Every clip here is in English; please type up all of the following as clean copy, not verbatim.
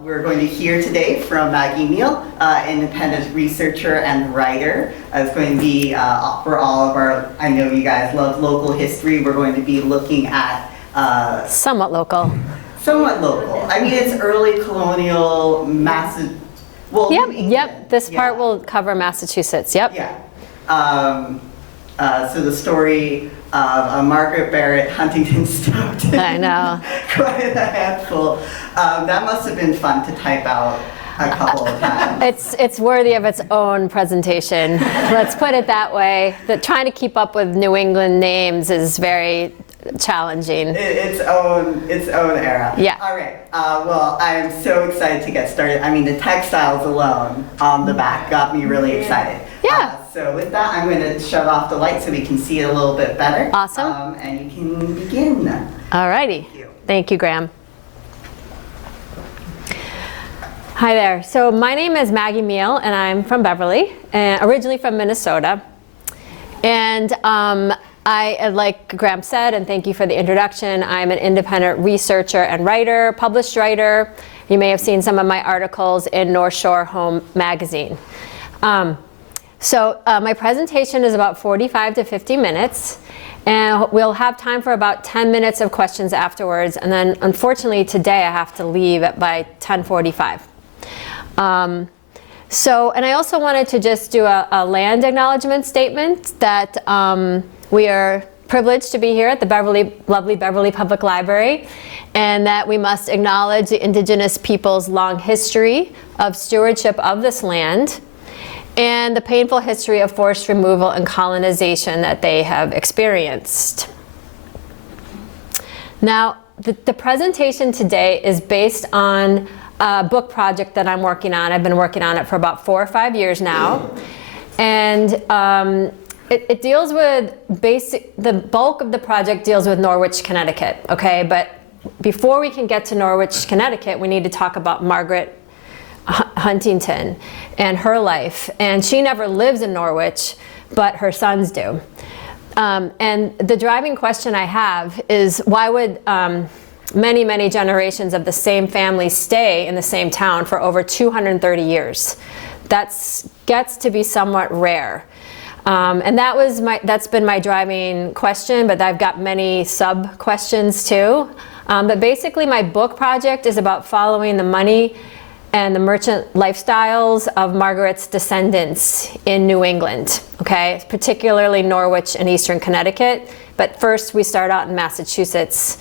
We're going to hear today from Maggie Meahl, independent researcher and writer. It's going to be for all of our, I know you guys love local history, we're going to be looking at somewhat local. Somewhat local. I mean, it's early colonial, massive. Well, Yep. This part will cover Massachusetts. Yep. Yeah. So the story of Margaret Barrett Huntington Stoughton. I know. Quite a handful. That must have been fun to type out a couple of times. It's worthy of its own presentation. Let's put it that way. Trying to keep up with New England names is very challenging. Its own era. Yeah. All right. Well, I'm so excited to get started. I mean, the textiles alone on the back got me really excited. Yeah. So with that, I'm going to shut off the light so we can see it a little bit better. Awesome. And you can begin. All righty. Thank you, Graham. Hi there. So my name is Maggie Meahl, and I'm from Beverly, and originally from Minnesota. And like Graham said, and thank you for the introduction, I'm an independent researcher and writer, published writer. You may have seen some of my articles in North Shore Home magazine. So my presentation is about 45 to 50 minutes, and we'll have time for about 10 minutes of questions afterwards, and then unfortunately today I have to leave by 10:45. And I also wanted to just do a land acknowledgement statement that we are privileged to be here at the lovely Beverly Public Library, and that we must acknowledge the Indigenous people's long history of stewardship of this land and the painful history of forced removal and colonization that they have experienced. Now, the presentation today is based on a book project that I'm working on. I've been working on it for about 4 or 5 years now. And it deals with the bulk of the project deals with Norwich, Connecticut, okay? But before we can get to Norwich, Connecticut, we need to talk about Margaret Huntington and her life. And she never lives in Norwich, but her sons do. And the driving question I have is, why would many, many generations of the same family stay in the same town for over 230 years? That gets to be somewhat rare. And that's been my driving question, but I've got many sub questions too. But basically my book project is about following the money and the merchant lifestyles of Margaret's descendants in New England, okay? Particularly Norwich and Eastern Connecticut. But first we start out in Massachusetts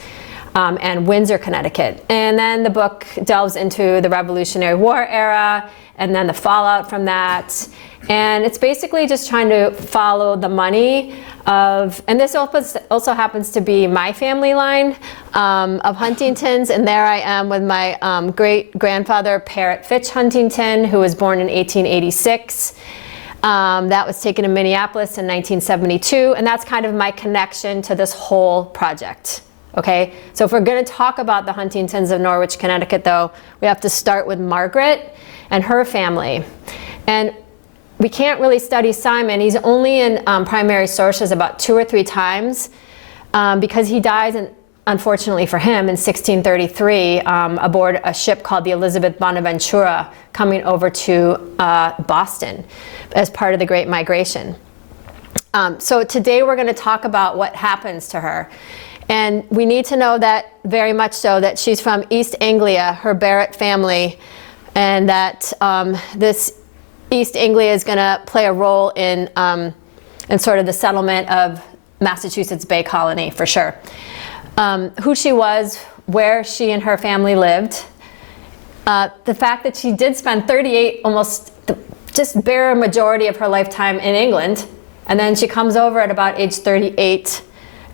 and Windsor, Connecticut. And then the book delves into the Revolutionary War era and then the fallout from that. And it's basically just trying to follow the money of, and this also happens to be my family line of Huntingtons, and there I am with my great-grandfather, Parrot Fitch Huntington, who was born in 1886. That was taken in Minneapolis in 1972, and that's kind of my connection to this whole project. Okay, so if we're going to talk about the Huntingtons of Norwich, Connecticut, though, we have to start with Margaret and her family. And we can't really study Simon. He's only in primary sources about 2 or 3 times because he dies, unfortunately for him, in 1633 aboard a ship called the Elizabeth Bonaventura coming over to Boston as part of the Great Migration. So today we're going to talk about what happens to her. And we need to know that very much so that she's from East Anglia, her Barrett family, and that this East Anglia is going to play a role in sort of the settlement of Massachusetts Bay Colony, for sure. Who she was, where she and her family lived, the fact that she did spend 38, almost just bare majority of her lifetime in England, and then she comes over at about age 38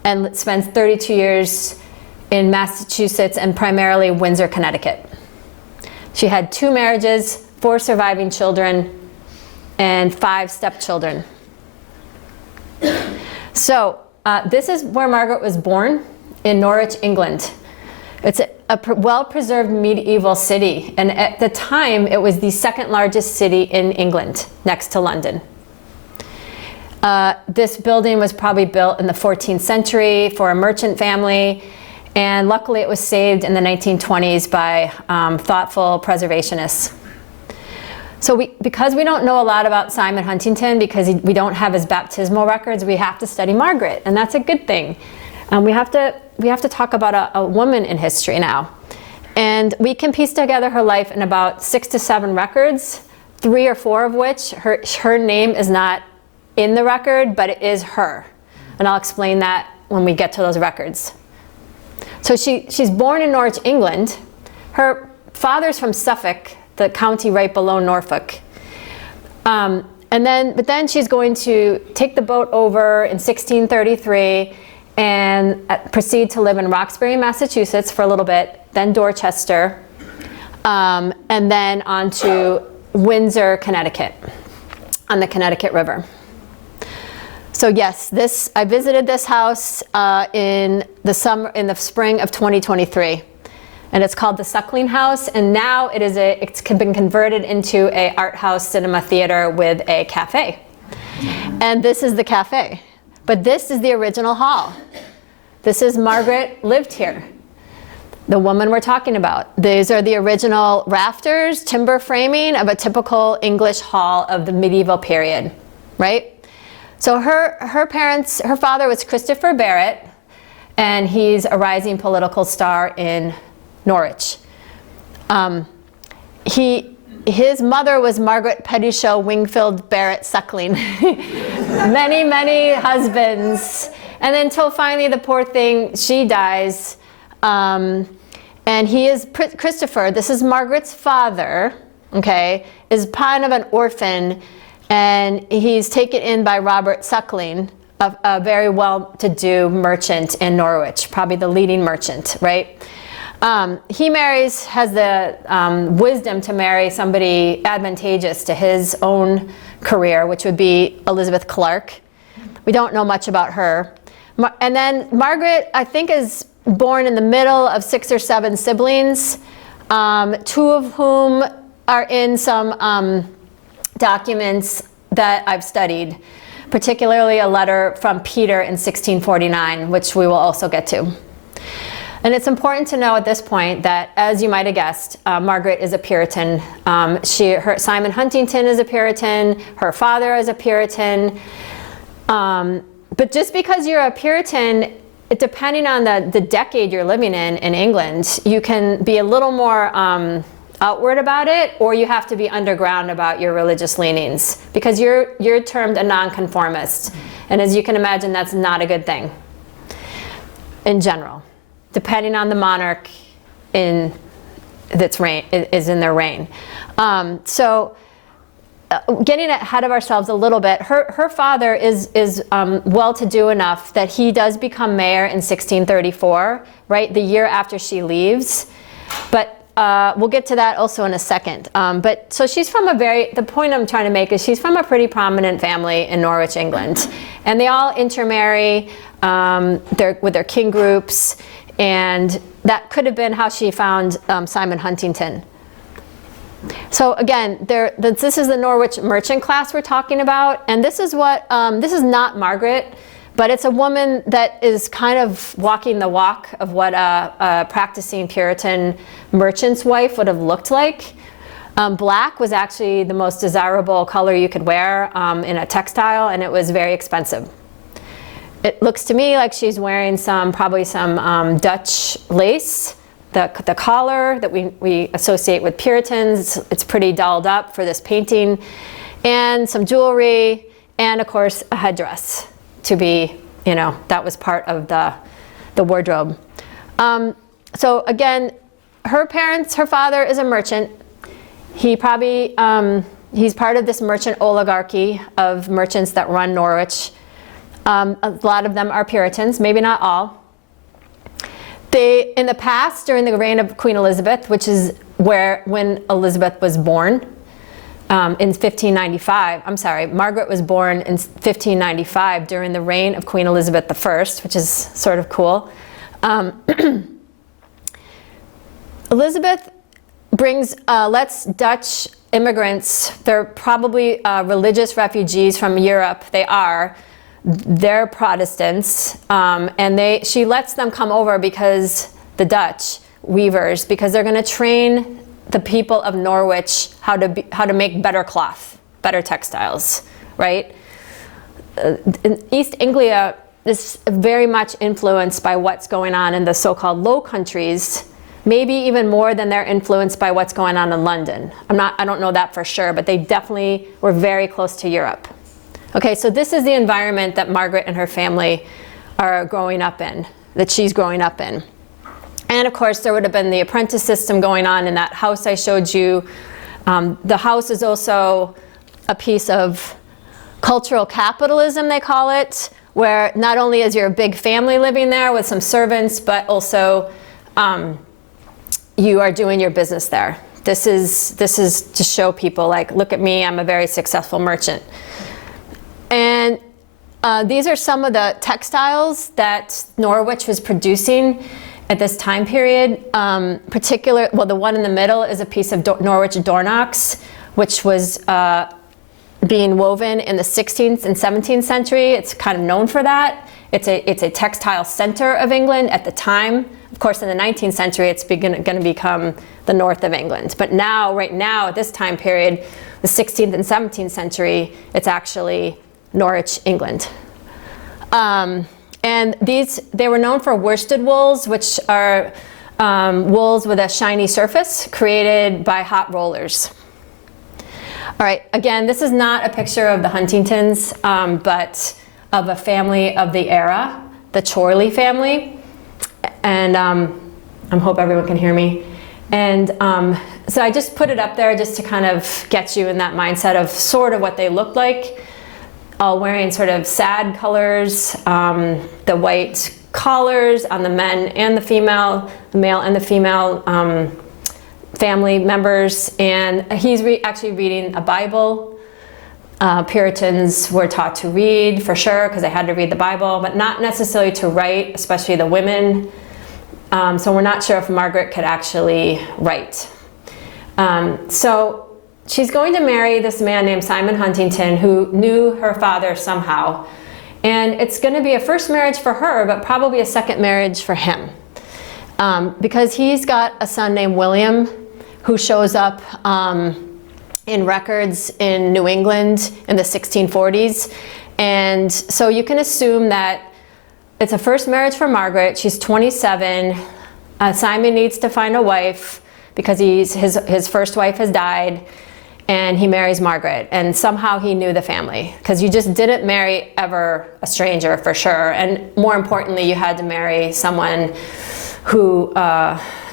and spends 32 years in Massachusetts and primarily Windsor, Connecticut. She had 2 marriages, 4 surviving children, and 5 stepchildren. So this is where Margaret was born, in Norwich, England. It's a well-preserved medieval city, and at the time it was the second largest city in England, next to London. This building was probably built in the 14th century for a merchant family, and luckily it was saved in the 1920s by thoughtful preservationists. So because we don't know a lot about Simon Huntington, because we don't have his baptismal records, we have to study Margaret, and that's a good thing. We have to talk about a woman in history now. And we can piece together her life in about 6 to 7 records, 3 or 4 of which her name is not in the record, but it is her. And I'll explain that when we get to those records. So she's born in Norwich, England. Her father's from Suffolk, the county right below Norfolk. But then she's going to take the boat over in 1633 and proceed to live in Roxbury, Massachusetts for a little bit, then Dorchester, and then on to Windsor, Connecticut, on the Connecticut River. So yes, I visited this house in the spring of 2023, and it's called the Suckling House, and now it's been converted into a art house cinema theater with a cafe. And this is the cafe, but this is the original hall. This is Margaret lived here, the woman we're talking about. These are the original rafters, timber framing of a typical English hall of the medieval period, right? So her father was Christopher Barrett, and he's a rising political star in Norwich. His mother was Margaret Pettichow Wingfield Barrett Suckling. Many, many husbands. And then until finally the poor thing, she dies. And he is, Christopher, this is Margaret's father, okay, is kind of an orphan, and he's taken in by Robert Suckling, a very well-to-do merchant in Norwich, probably the leading merchant, right? He has the wisdom to marry somebody advantageous to his own career, which would be Elizabeth Clark. We don't know much about her. And then Margaret, I think, is born in the middle of 6 or 7 siblings, 2 of whom are in some documents that I've studied, particularly a letter from Peter in 1649, which we will also get to. And it's important to know at this point that, as you might have guessed, Margaret is a Puritan. Simon Huntington is a Puritan. Her father is a Puritan. But just because you're a Puritan, depending on the decade you're living in England, you can be a little more outward about it, or you have to be underground about your religious leanings, because you're termed a nonconformist. And as you can imagine, that's not a good thing in general, depending on the monarch in their reign. Getting ahead of ourselves a little bit, her father is well-to-do enough that he does become mayor in 1634, right, the year after she leaves. But we'll get to that also in a second. So she's from the point I'm trying to make is she's from a pretty prominent family in Norwich, England. And they all intermarry with their kin groups. And that could have been how she found Simon Huntington. So again, this is the Norwich merchant class we're talking about. And this is this is not Margaret, but it's a woman that is kind of walking the walk of what a practicing Puritan merchant's wife would have looked like. Black was actually the most desirable color you could wear in a textile, and it was very expensive. It looks to me like she's wearing probably some Dutch lace. The collar that we associate with Puritans, it's pretty dolled up for this painting, and some jewelry, and of course a headdress to be, that was part of the wardrobe. So again, her father is a merchant. He probably, he's part of this merchant oligarchy of merchants that run Norwich. A lot of them are Puritans, maybe not all. In the past, during the reign of Queen Elizabeth, which is when Elizabeth was born, in 1595, Margaret was born in 1595 during the reign of Queen Elizabeth I, which is sort of cool. Elizabeth lets Dutch immigrants, they're probably religious refugees from Europe, they're Protestants, and she lets them come over because the Dutch weavers, because they're going to train the people of Norwich how to make better cloth, better textiles, right? In East Anglia is very much influenced by what's going on in the so-called Low Countries, maybe even more than they're influenced by what's going on in London. I don't know that for sure, but they definitely were very close to Europe. Okay, so this is the environment that Margaret and her family are growing up in, that she's growing up in. And of course, there would have been the apprentice system going on in that house I showed you. The house is also a piece of cultural capitalism, they call it, where not only is your big family living there with some servants, but also you are doing your business there. This is to show people, like, look at me, I'm a very successful merchant. And these are some of the textiles that Norwich was producing at this time period. The one in the middle is a piece of Norwich dornox, which was being woven in the 16th and 17th century. It's kind of known for that. It's a textile center of England at the time. Of course, in the 19th century, it's going to become the north of England. But right now, at this time period, the 16th and 17th century, it's actually Norwich, England. And they were known for worsted wools, which are wools with a shiny surface created by hot rollers. All right, again, this is not a picture of the Huntingtons, but of a family of the era, the Chorley family. And I hope everyone can hear me. And so I just put it up there just to kind of get you in that mindset of sort of what they looked like. All wearing sort of sad colors, the white collars on the men and the female, the male and the female family members. And he's actually reading a Bible. Puritans were taught to read for sure because they had to read the Bible, but not necessarily to write, especially the women. So we're not sure if Margaret could actually write. So she's going to marry this man named Simon Huntington, who knew her father somehow. And it's going to be a first marriage for her, but probably a second marriage for him. Because he's got a son named William, who shows up in records in New England in the 1640s. And so you can assume that it's a first marriage for Margaret. She's 27. Simon needs to find a wife because his first wife has died. And he marries Margaret, and somehow he knew the family, because you just didn't marry ever a stranger for sure. And more importantly, you had to marry someone who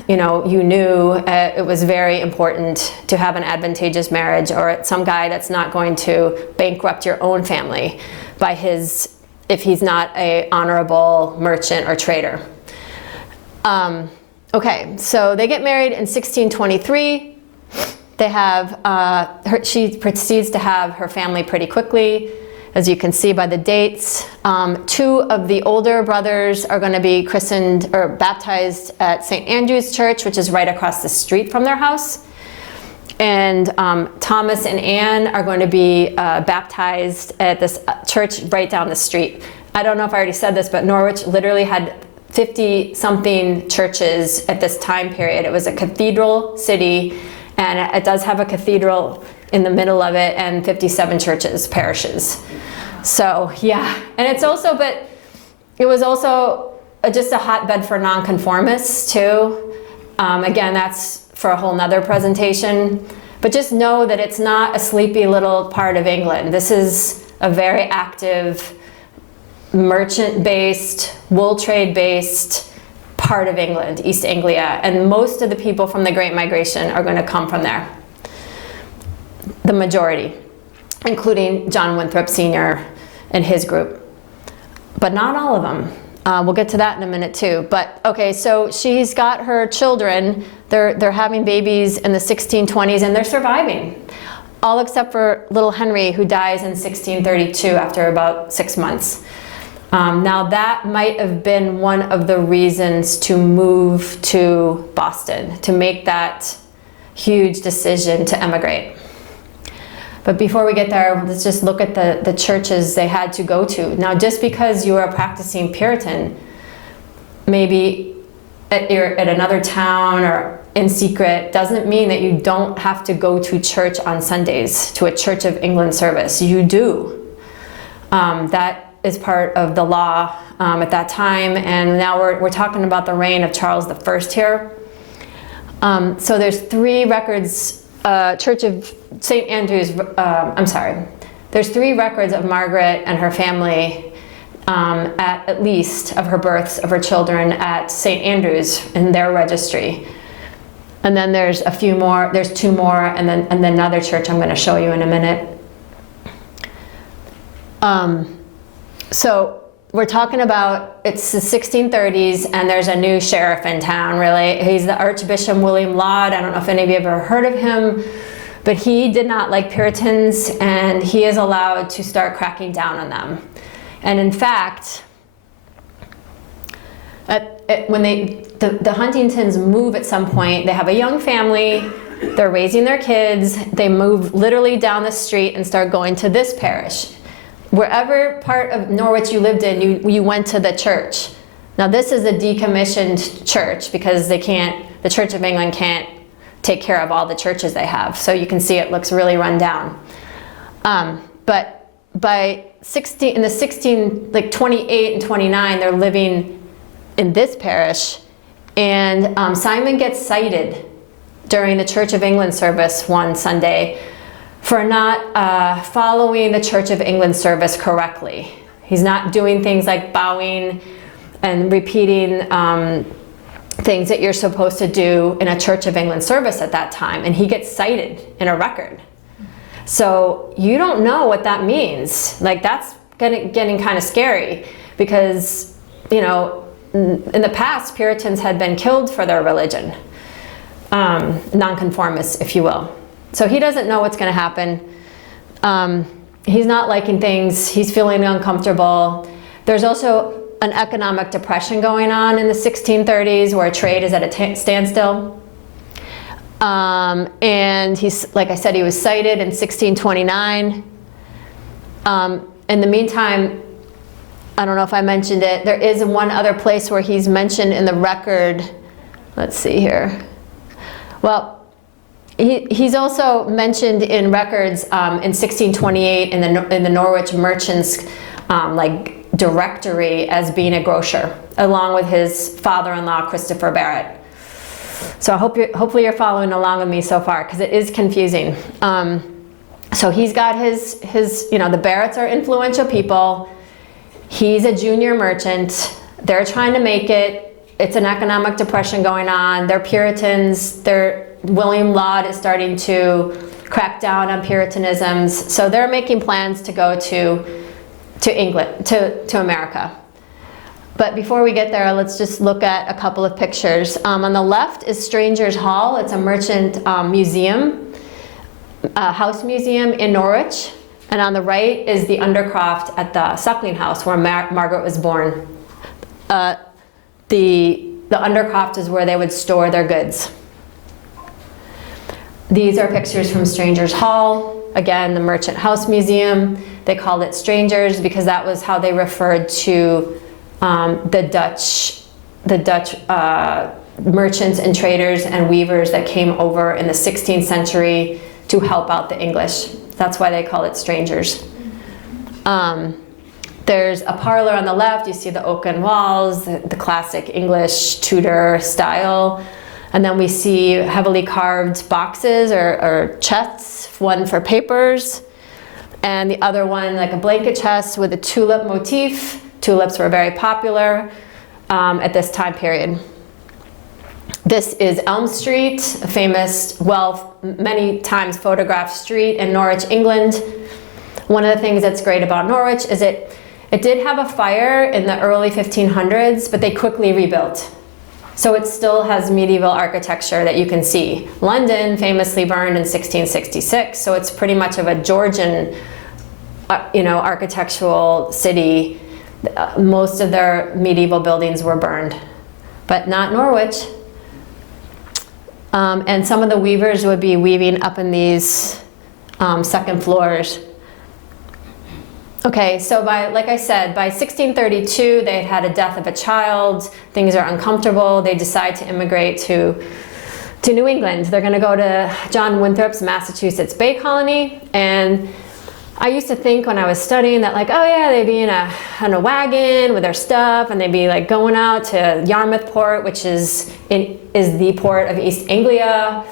you knew. It was very important to have an advantageous marriage, or some guy that's not going to bankrupt your own family if he's not an honorable merchant or trader. Okay, so they get married in 1623. They have, she proceeds to have her family pretty quickly, as you can see by the dates. Two of the older brothers are going to be christened or baptized at St. Andrew's Church, which is right across the street from their house. And Thomas and Anne are going to be baptized at this church right down the street. I don't know if I already said this, but Norwich literally had 50-something churches at this time period. It was a cathedral city. And it does have a cathedral in the middle of it and 57 parishes. So yeah, and it's also, but It was also just a hotbed for nonconformists too. Again, that's for a whole nother presentation. But just know that it's not a sleepy little part of England. This is a very active, merchant-based, wool trade-based part of England, East Anglia. And most of the people from the Great Migration are going to come from there. The majority, including John Winthrop Sr. and his group. But not all of them. We'll get to that in a minute too. But okay, so she's got her children. They're having babies in the 1620s and they're surviving. All except for little Henry, who dies in 1632 after about 6 months. Now that might have been one of the reasons to move to Boston, to make that huge decision to emigrate. But before we get there, let's just look at the churches they had to go to. Now, just because you are a practicing Puritan, maybe at another town or in secret, doesn't mean that you don't have to go to church on Sundays, to a Church of England service. You do. That is part of the law at that time. And now we're talking about the reign of Charles I here. So there's 3 records. Church of St. Andrews, there's 3 records of Margaret and her family, at least of her births of her children at St. Andrews in their registry. And then there's a few more, there's 2 more, and then another church I'm going to show you in a minute. So we're talking about, it's the 1630s, and there's a new sheriff in town, really. He's the Archbishop William Laud. I don't know if any of you have ever heard of him, but he did not like Puritans, and he is allowed to start cracking down on them. And in fact, when the Huntingtons move at some point, they have a young family, they're raising their kids, they move literally down the street and start going to this parish. Wherever part of Norwich you lived in, you went to the church. Now this is a decommissioned church because the Church of England can't take care of all the churches they have. So you can see it looks really run down. But by 28 and 29, they're living in this parish. And Simon gets cited during the Church of England service one Sunday for not following the Church of England service correctly. He's not doing things like bowing and repeating things that you're supposed to do in a Church of England service at that time, and he gets cited in a record. So you don't know what that means. Like, that's getting kind of scary because, you know, in the past, Puritans had been killed for their religion, nonconformists, if you will. So he doesn't know what's going to happen. He's not liking things. He's feeling uncomfortable. There's also an economic depression going on in the 1630s where trade is at a standstill. And he's, like I said, he was cited in 1629. In the meantime, I don't know if I mentioned it, there is one other place where he's mentioned in the record. Let's see here. Well, he's also mentioned in records in 1628 in the Norwich merchants directory as being a grocer, along with his father-in-law Christopher Barrett. So hopefully you're following along with me so far, because it is confusing. So he's got his the Barretts are influential people. He's a junior merchant. They're trying to make it. It's an economic depression going on. They're Puritans. William Laud is starting to crack down on Puritanisms. So they're making plans to go to England, to America. But before we get there, let's just look at a couple of pictures. On the left is Strangers' Hall. It's a merchant museum, house museum in Norwich. And on the right is the Undercroft at the Suckling House where Margaret was born. The Undercroft is where they would store their goods. These are pictures from Strangers' Hall. Again, the Merchant House Museum. They called it Strangers because that was how they referred to the Dutch merchants and traders and weavers that came over in the 16th century to help out the English. That's why they call it Strangers. There's a parlor on the left. You see the oaken walls, the classic English Tudor style. And then we see heavily carved boxes or chests, one for papers, and the other one like a blanket chest with a tulip motif. Tulips were very popular at this time period. This is Elm Street, a famous, many times photographed street in Norwich, England. One of the things that's great about Norwich is it did have a fire in the early 1500s, but they quickly rebuilt. So it still has medieval architecture that you can see. London famously burned in 1666, so it's pretty much of a Georgian, architectural city. Most of their medieval buildings were burned, but not Norwich. And some of the weavers would be weaving up in these second floors. Okay, so like I said, by 1632, they had a death of a child. Things are uncomfortable. They decide to immigrate to New England. They're going to go to John Winthrop's Massachusetts Bay Colony. And I used to think when I was studying that, like, oh yeah, they'd be in a wagon with their stuff, and they'd be like going out to Yarmouth Port, which is the port of East Anglia.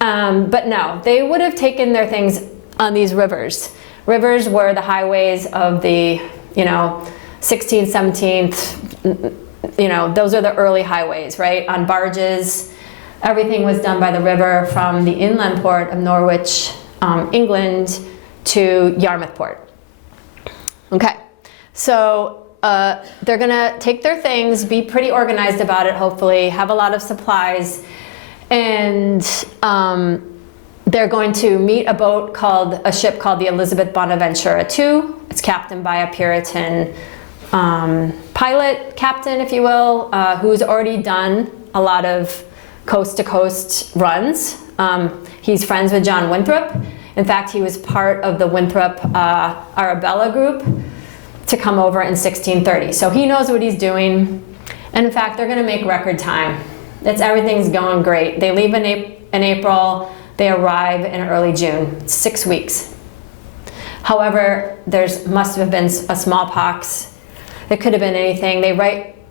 But no, they would have taken their things on these rivers. Rivers were the highways of the, 16th, 17th, those are the early highways, right? On barges. Everything was done by the river from the inland port of Norwich, England, to Yarmouth Port. Okay, so they're gonna take their things, be pretty organized about it, hopefully, have a lot of supplies, and they're going to meet a ship called the Elizabeth Bonaventura II. It's captained by a Puritan pilot captain, if you will, who's already done a lot of coast-to-coast runs. He's friends with John Winthrop. In fact, he was part of the Winthrop Arabella group to come over in 1630. So he knows what he's doing. And in fact, they're going to make record time. Everything's going great. They leave in April. They arrive in early June, 6 weeks. However, must have been a smallpox. It could have been anything.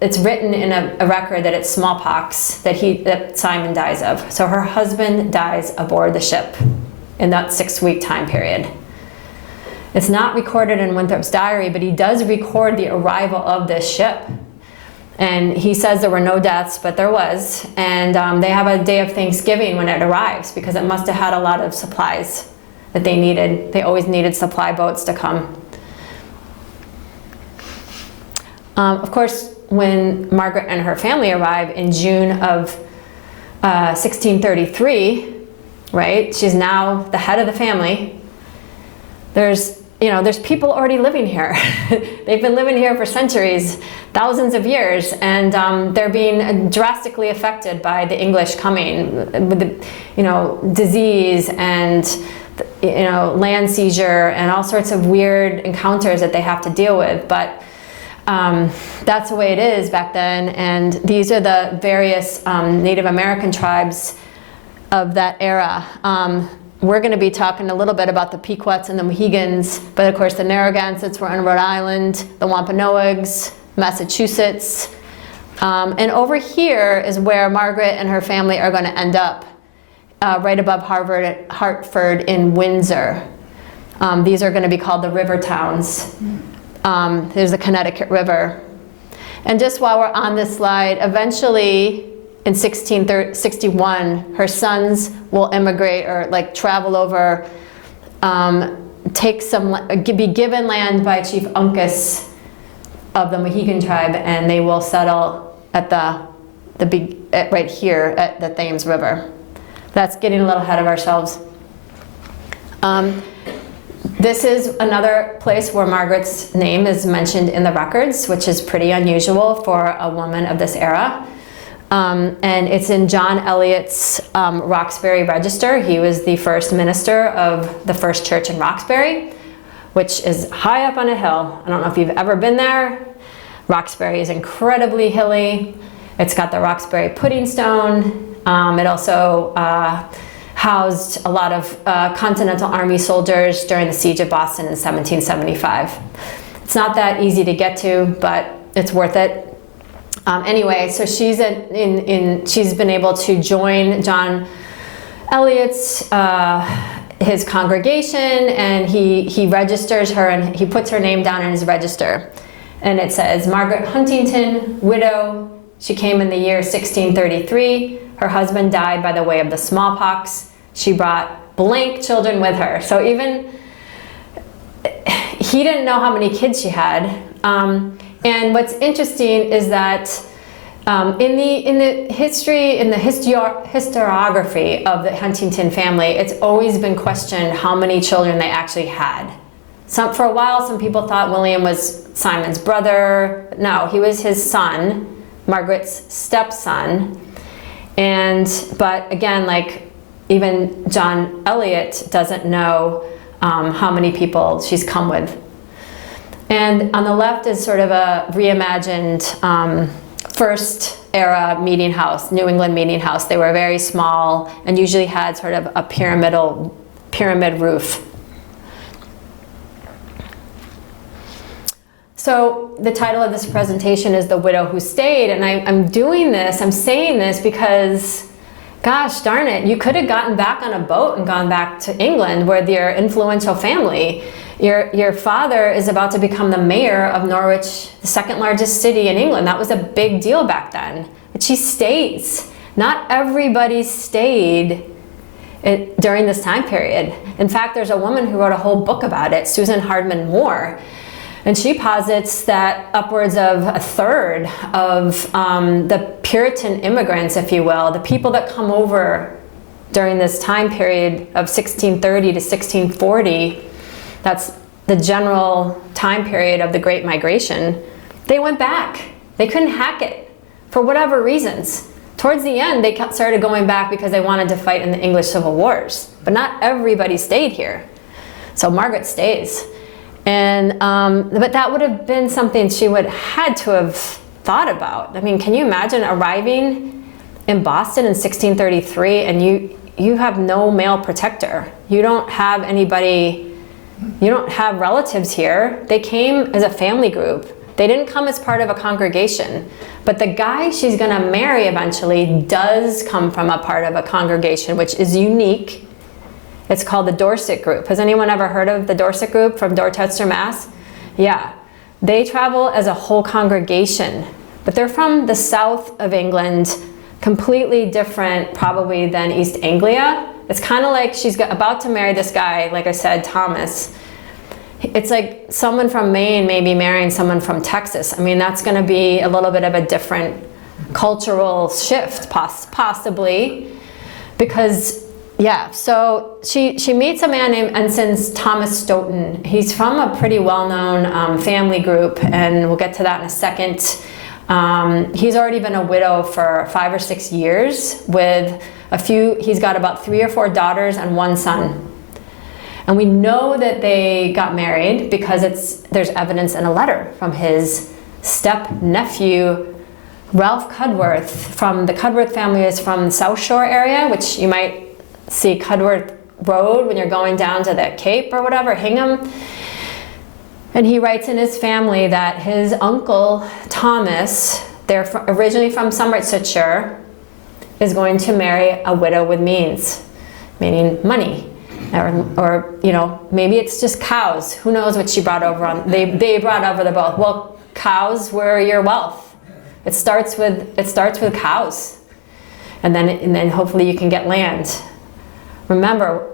It's written in a record that it's smallpox that Simon dies of. So her husband dies aboard the ship in that 6-week time period. It's not recorded in Winthrop's diary, but he does record the arrival of this ship. And he says there were no deaths, but there was. And they have a day of Thanksgiving when it arrives, because it must have had a lot of supplies that they needed. They always needed supply boats to come. Of course, when Margaret and her family arrive in June of 1633, right? She's now the head of the family. There's people already living here. They've been living here for centuries, thousands of years, and they're being drastically affected by the English coming with the, disease and, land seizure and all sorts of weird encounters that they have to deal with. But that's the way it is back then. And these are the various Native American tribes of that era. We're going to be talking a little bit about the Pequots and the Mohegans, but of course the Narragansetts were in Rhode Island, the Wampanoags, Massachusetts. And over here is where Margaret and her family are going to end up, right above Hartford in Windsor. These are going to be called the river towns. There's the Connecticut River. And just while we're on this slide, eventually in 1661, her sons will immigrate or travel over, be given land by Chief Uncas of the Mohegan tribe, and they will settle at right here at the Thames River. That's getting a little ahead of ourselves. This is another place where Margaret's name is mentioned in the records, which is pretty unusual for a woman of this era. And it's in John Eliot's Roxbury Register. He was the first minister of the first church in Roxbury, which is high up on a hill. I don't know if you've ever been there. Roxbury is incredibly hilly. It's got the Roxbury pudding stone. It also housed a lot of Continental Army soldiers during the siege of Boston in 1775. It's not that easy to get to, but it's worth it. Anyway, so she's been able to join John Eliot's his congregation, and he registers her, and he puts her name down in his register. And it says, Margaret Huntington, widow. She came in the year 1633. Her husband died by the way of the smallpox. She brought blank children with her. So even, he didn't know how many kids she had. And what's interesting is that in the historiography of the Huntington family, it's always been questioned how many children they actually had. For a while, some people thought William was Simon's brother. No, he was his son, Margaret's stepson. But again, like even John Eliot doesn't know how many people she's come with. And on the left is sort of a reimagined first era meeting house, New England meeting house. They were very small and usually had sort of a pyramid roof. So the title of this presentation is The Widow Who Stayed, and I'm saying this because, gosh darn it, you could have gotten back on a boat and gone back to England with your influential family. Your father is about to become the mayor of Norwich, the second largest city in England. That was a big deal back then. But she stays. Not everybody stayed during this time period. In fact, there's a woman who wrote a whole book about it, Susan Hardman Moore. And she posits that upwards of a third of the Puritan immigrants, if you will, the people that come over during this time period of 1630 to 1640, that's the general time period of the Great Migration, they went back. They couldn't hack it for whatever reasons. Towards the end, they started going back because they wanted to fight in the English Civil Wars. But not everybody stayed here. So Margaret stays. And but that would have been something she would had to have thought about. I mean, can you imagine arriving in Boston in 1633 and you have no male protector? You don't have anybody, you don't have relatives here. They came as a family group. They didn't come as part of a congregation. But the guy she's gonna marry eventually does come from a part of a congregation, which is unique. It's called the Dorset Group. Has anyone ever heard of the Dorset Group from Dorchester, Mass? Yeah, they travel as a whole congregation, but they're from the south of England, completely different probably than East Anglia. It's kind of like she's about to marry this guy, like I said, Thomas. It's like someone from Maine maybe marrying someone from Texas. I mean, that's gonna be a little bit of a different cultural shift, possibly, because yeah, so she meets a man named Ensign Thomas Stoughton. He's from a pretty well-known family group, and we'll get to that in a second. He's already been a widow for 5 or 6 years with he's got about 3 or 4 daughters and 1 son. And we know that they got married because there's evidence in a letter from his step-nephew, Ralph Cudworth. The Cudworth family is from the South Shore area, which you might see Cudworth Road when you're going down to the Cape or whatever, Hingham. And he writes in his family that his uncle Thomas, they're originally from Somersetshire, is going to marry a widow with means, meaning money. Or you know, maybe it's just cows. Who knows what she brought over on? They brought over the both. Well, cows were your wealth. It starts with cows, and then hopefully you can get land. Remember,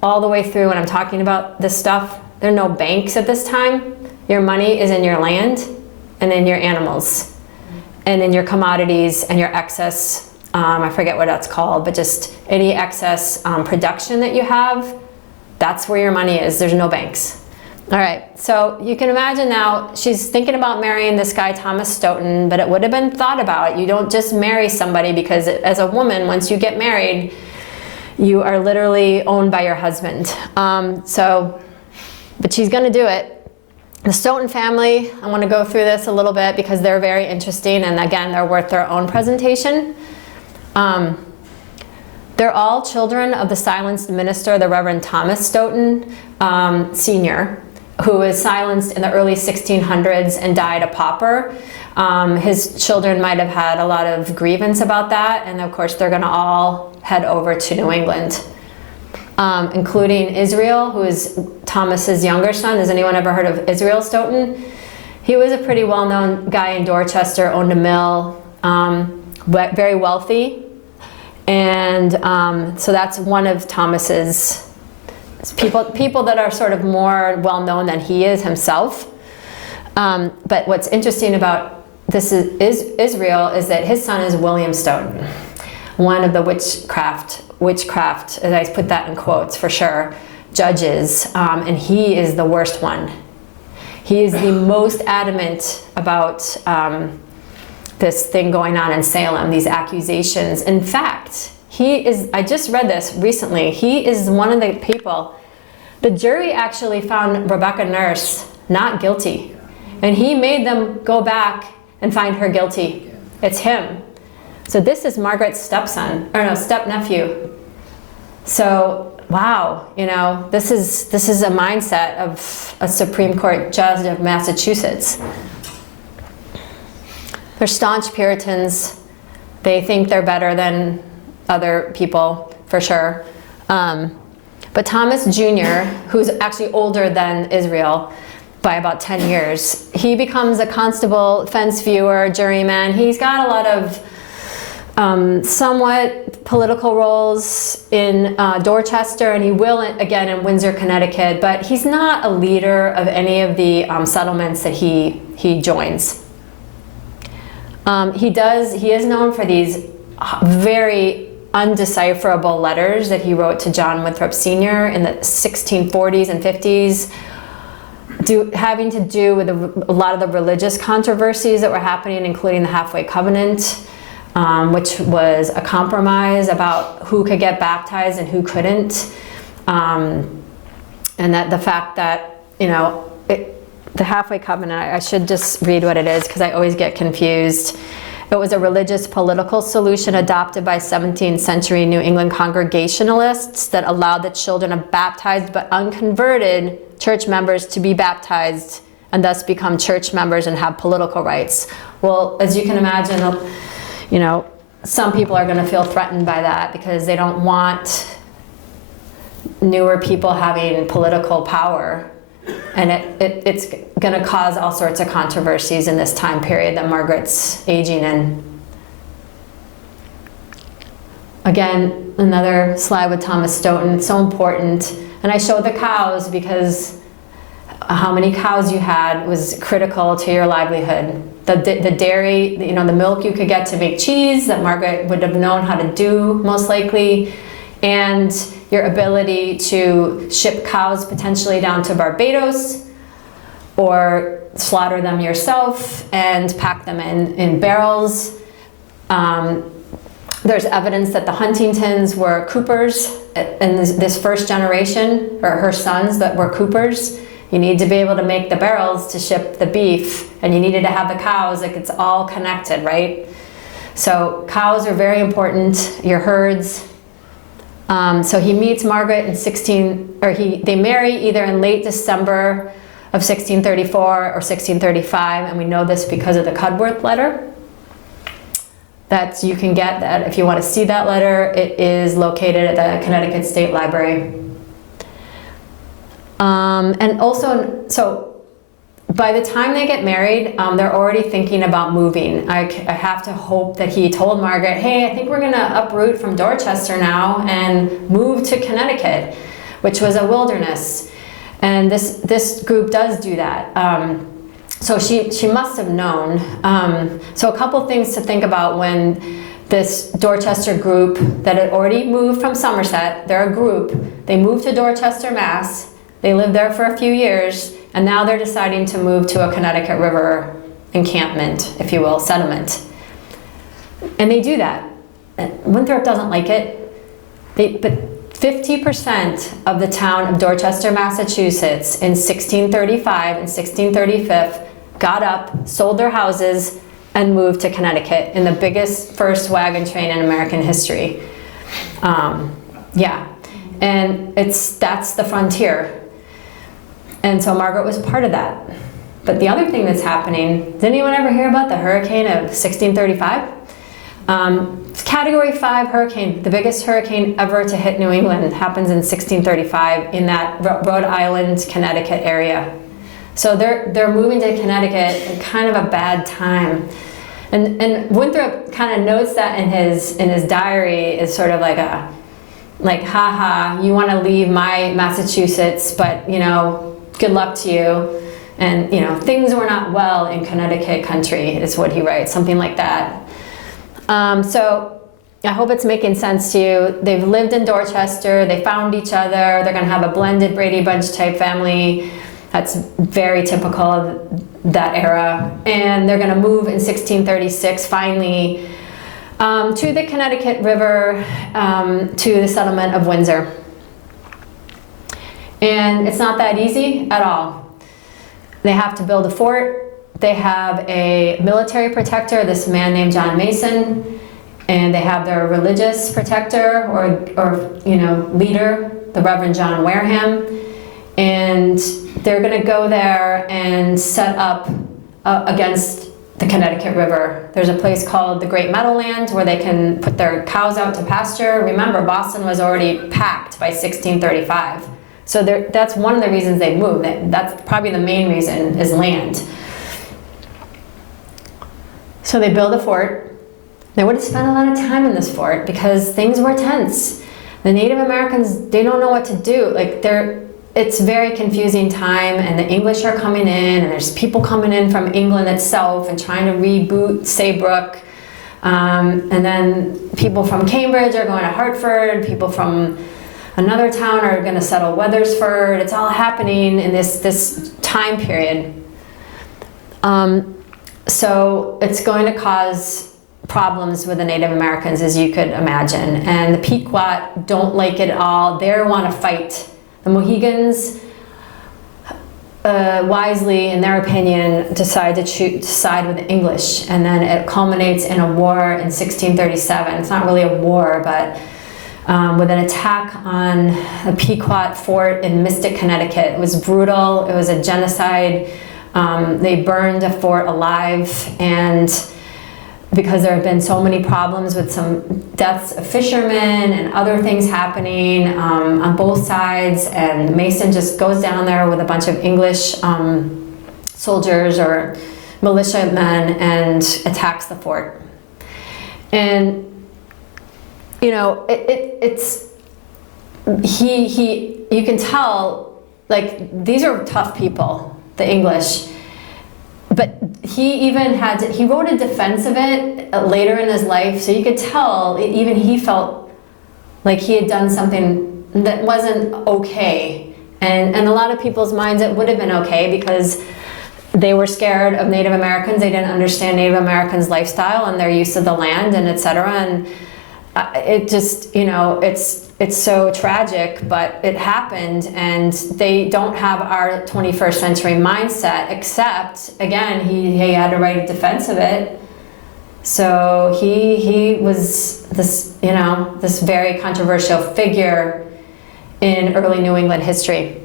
all the way through when I'm talking about this stuff, there are no banks at this time. Your money is in your land and in your animals and in your commodities and your excess, I forget what that's called, but just any excess production that you have, that's where your money is. There's no banks. All right, so you can imagine now she's thinking about marrying this guy, Thomas Stoughton, but it would have been thought about. You don't just marry somebody because as a woman, once you get married, you are literally owned by your husband. But she's gonna do it. The Stoughton family, I wanna go through this a little bit because they're very interesting, and again, they're worth their own presentation. They're all children of the silenced minister, the Reverend Thomas Stoughton, Sr. who was silenced in the early 1600s and died a pauper. His children might have had a lot of grievance about that, and of course they're going to all head over to New England, including Israel, who is Thomas's younger son. Has anyone ever heard of Israel Stoughton? He was a pretty well-known guy in Dorchester, owned a mill, very wealthy, and so that's one of Thomas's people that are sort of more well-known than he is himself. But what's interesting about this is Israel is that his son is William Stoughton, one of the witchcraft, and I put that in quotes for sure, judges, and he is the worst one. He is the most adamant about this thing going on in Salem, these accusations. In fact, I just read this recently, he is one of the people, the jury actually found Rebecca Nurse not guilty. And he made them go back and find her guilty. It's him. So this is Margaret's step-nephew. So, wow, this is a mindset of a Supreme Court judge of Massachusetts. They're staunch Puritans. They think they're better than other people, for sure. But Thomas Jr., who's actually older than Israel by about 10 years, he becomes a constable, fence viewer, juryman. He's got a lot of somewhat political roles in Dorchester, and he will again in Windsor, Connecticut, but he's not a leader of any of the settlements that he joins. He is known for these very undecipherable letters that he wrote to John Winthrop Sr. in the 1640s and 50s, having to do with a lot of the religious controversies that were happening, including the Halfway Covenant, which was a compromise about who could get baptized and who couldn't, and that the fact that, the Halfway Covenant, I should just read what it is because I always get confused. It was a religious political solution adopted by 17th century New England Congregationalists that allowed the children of baptized but unconverted church members to be baptized and thus become church members and have political rights. Well, as you can imagine, some people are going to feel threatened by that because they don't want newer people having political power. And it's going to cause all sorts of controversies in this time period that Margaret's aging in. Again, another slide with Thomas Stoughton. It's so important. And I showed the cows because how many cows you had was critical to your livelihood. The dairy, the milk you could get to make cheese that Margaret would have known how to do most likely, and your ability to ship cows potentially down to Barbados or slaughter them yourself and pack them in barrels. There's evidence that the Huntingtons were coopers in this first generation, or her sons that were coopers. You need to be able to make the barrels to ship the beef, and you needed to have the cows, it's all connected, right? So cows are very important, your herds. So he meets Margaret in they marry either in late December of 1634 or 1635, and we know this because of the Cudworth letter. You can get that if you want to see that letter. It is located at the Connecticut State Library. And also, so by the time they get married, they're already thinking about moving. I have to hope that he told Margaret, hey, I think we're going to uproot from Dorchester now and move to Connecticut, which was a wilderness. And this group does do that. So she must have known. So a couple things to think about when this Dorchester group that had already moved from Somerset, they're a group, they moved to Dorchester, Mass. They lived there for a few years, and now they're deciding to move to a Connecticut River encampment, if you will, settlement. And they do that. Winthrop doesn't like it, but 50% of the town of Dorchester, Massachusetts in 1635 and 1635 got up, sold their houses, and moved to Connecticut in the biggest first wagon train in American history. And that's the frontier. And so Margaret was part of that. But the other thing that's happening, did anyone ever hear about the hurricane of 1635? It's Category 5 hurricane, the biggest hurricane ever to hit New England. It happens in 1635 in that Rhode Island, Connecticut area. So they're moving to Connecticut at kind of a bad time. And Winthrop kind of notes that in his diary is sort of like, haha, you want to leave my Massachusetts, but, you know, good luck to you. And, you know, things were not well in Connecticut country, is what he writes, something like that. So I hope it's making sense to you. They've lived in Dorchester, they found each other, they're going to have a blended Brady Bunch type family. That's very typical of that era. And they're going to move in 1636, finally, to the Connecticut River, to the settlement of Windsor. And it's not that easy at all. They have to build a fort. They have a military protector, this man named John Mason, and they have their religious protector or you know, leader, the Reverend John Wareham. And they're going to go there and set up against the Connecticut River. There's a place called the Great Meadowlands where they can put their cows out to pasture. Remember, Boston was already packed by 1635. So that's one of the reasons they moved. That's probably the main reason, is land. So they build a fort. They would have spent a lot of time in this fort because things were tense. The Native Americans, they don't know what to do. Like it's very confusing time, and the English are coming in, and there's people coming in from England itself and trying to reboot Saybrook. And then people from Cambridge are going to Hartford, people from another town are going to settle Wethersford. It's all happening in this time period. So it's going to cause problems with the Native Americans, as you could imagine. And the Pequot don't like it at all. They want to fight. The Mohegans, wisely, in their opinion, decide to side with the English. And then it culminates in a war in 1637. It's not really a war, but with an attack on the Pequot fort in Mystic, Connecticut. It was brutal. It was a genocide. They burned a fort alive, and because there have been so many problems with some deaths of fishermen and other things happening on both sides, and Mason just goes down there with a bunch of English soldiers or militiamen and attacks the fort. And you know, you can tell, like, these are tough people, the English. But he wrote a defense of it later in his life, so you could tell, even he felt like he had done something that wasn't okay. And in a lot of people's minds, it would have been okay because they were scared of Native Americans. They didn't understand Native Americans' lifestyle and their use of the land and etc. And it just, you know, it's so tragic, but it happened, and they don't have our 21st century mindset, except, again, he had to write a defense of it. So he was this, you know, this very controversial figure in early New England history.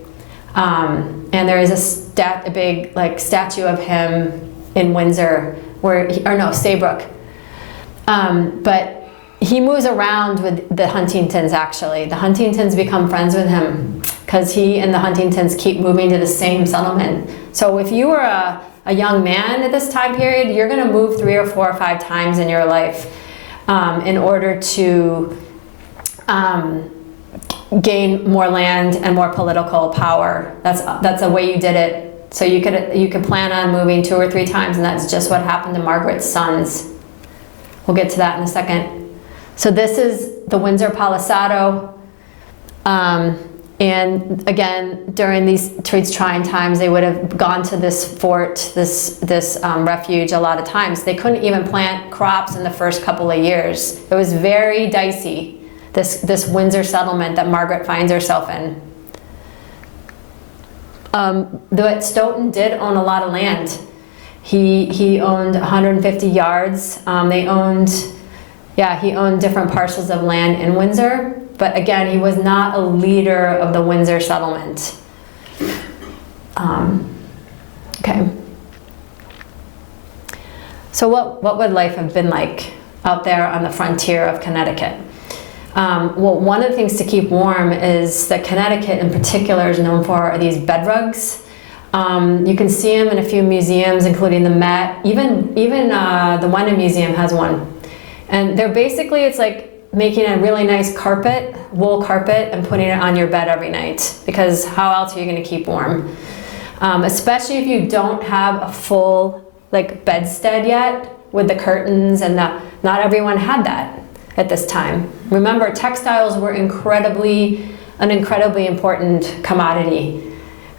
And there is a big statue of him in Windsor, Saybrook. But he moves around with the Huntingtons, actually. The Huntingtons become friends with him because he and the Huntingtons keep moving to the same settlement. So if you were a young man at this time period, you're going to move 3 or 4 or 5 times in your life in order to gain more land and more political power. That's the way you did it. So you could plan on moving 2 or 3 times, and that's just what happened to Margaret's sons. We'll get to that in a second. So this is the Windsor Palisado, and again, during these trying times, they would have gone to this fort, this refuge a lot of times. They couldn't even plant crops in the first couple of years. It was very dicey, this Windsor settlement that Margaret finds herself in. But Stoughton did own a lot of land. He owned 150 yards. He owned different parcels of land in Windsor, but again, he was not a leader of the Windsor settlement. Okay. So what would life have been like out there on the frontier of Connecticut? Well, one of the things to keep warm is that Connecticut in particular is known for these bed rugs. You can see them in a few museums, including the Met. Even the Wenham Museum has one. And they're basically, it's like making a really nice carpet, wool carpet, and putting it on your bed every night. Because how else are you going to keep warm? Especially if you don't have a full like bedstead yet with the curtains, and not everyone had that at this time. Remember, textiles were an incredibly important commodity.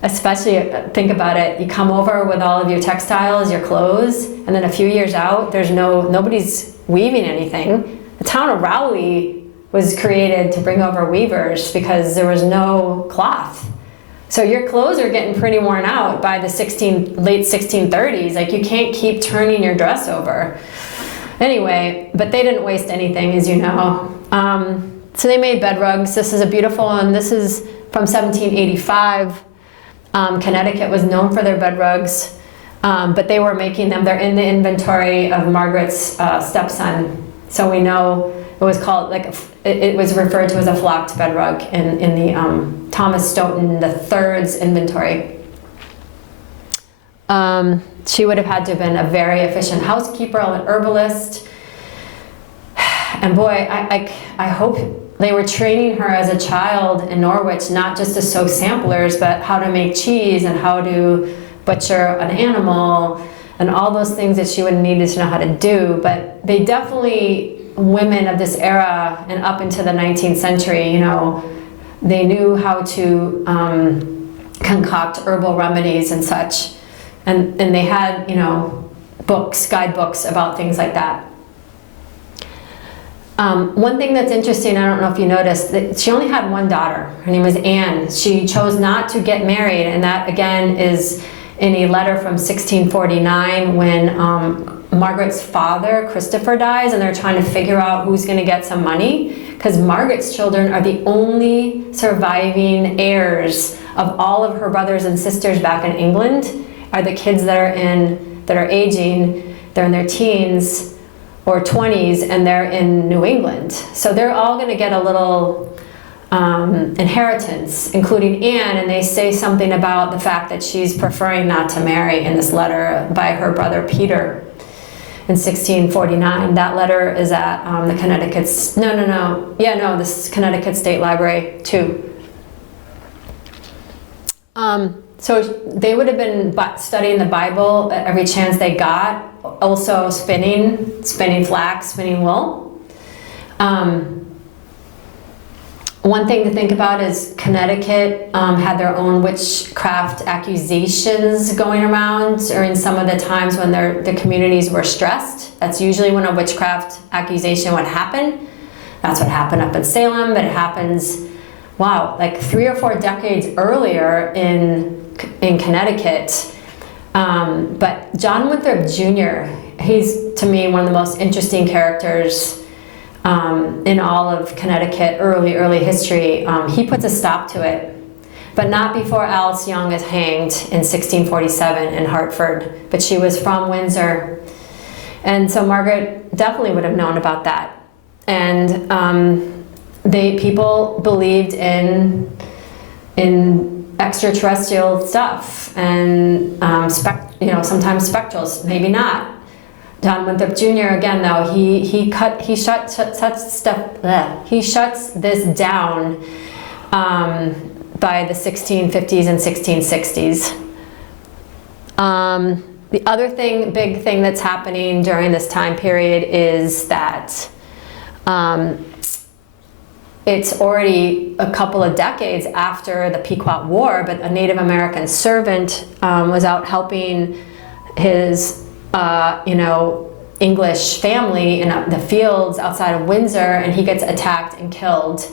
Especially, think about it, you come over with all of your textiles, your clothes, and then a few years out, nobody's weaving anything. The town of Rowley was created to bring over weavers because there was no cloth. So your clothes are getting pretty worn out by the late 1630s. Like, you can't keep turning your dress over. Anyway, but they didn't waste anything, as you know. So they made bed rugs. This is a beautiful one. This is from 1785. Connecticut was known for their bed rugs, but they were making them. They're in the inventory of Margaret's stepson. So we know it was called, like, it was referred to as a flocked bed rug in the Thomas Stoughton III's inventory. She would have had to have been a very efficient housekeeper, an herbalist. And boy, I hope they were training her as a child in Norwich, not just to sew samplers, but how to make cheese and how to butcher an animal and all those things that she would need to know how to do. But they definitely, women of this era and up into the 19th century, you know, they knew how to concoct herbal remedies and such. And they had, you know, guidebooks about things like that. One thing that's interesting, I don't know if you noticed, that she only had one daughter. Her name was Anne. She chose not to get married, and that again is in a letter from 1649 when Margaret's father, Christopher, dies, and they're trying to figure out who's going to get some money, because Margaret's children are the only surviving heirs of all of her brothers and sisters back in England, are the kids that are aging, they're in their teens or 20s, and they're in New England. So they're all going to get a little inheritance, including Anne, and they say something about the fact that she's preferring not to marry in this letter by her brother Peter in 1649. That letter is at the this is Connecticut State Library too. So they would have been studying the Bible at every chance they got, also spinning flax, spinning wool. One thing to think about is Connecticut had their own witchcraft accusations going around during some of the times when the communities were stressed. That's usually when a witchcraft accusation would happen. That's what happened up in Salem, but it happens, wow, like 3 or 4 decades earlier in Connecticut. But John Winthrop Jr., he's, to me, one of the most interesting characters in all of Connecticut early history. He puts a stop to it, but not before Alice Young is hanged in 1647 in Hartford, but she was from Windsor. And so Margaret definitely would have known about that. And people believed in extraterrestrial stuff and sometimes spectrals, maybe not. John Winthrop Jr. again, though, he shuts this down by the 1650s and 1660s. The other big thing that's happening during this time period is that it's already a couple of decades after the Pequot War, but a Native American servant was out helping his English family in the fields outside of Windsor, and he gets attacked and killed.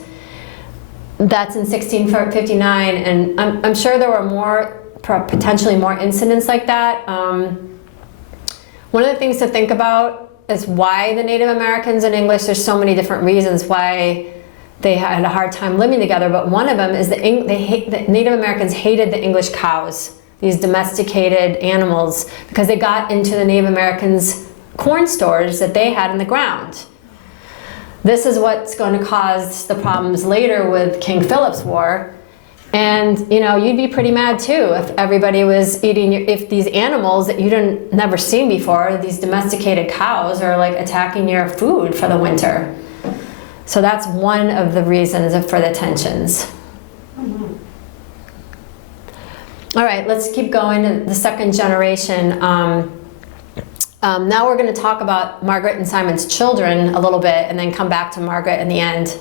That's in 1659, and I'm sure there were potentially more incidents like that. One of the things to think about is why the Native Americans and English, there's so many different reasons why they had a hard time living together, but one of them is the Native Americans hated the English cows. these domesticated animals, because they got into the Native Americans' corn stores that they had in the ground. This is what's going to cause the problems later with King Philip's War. And you'd be pretty mad too if everybody was eating, if these animals that you never seen before, these domesticated cows, are like attacking your food for the winter. So that's one of the reasons for the tensions. All right, let's keep going to the second generation. Now we're going to talk about Margaret and Simon's children a little bit, and then come back to Margaret in the end.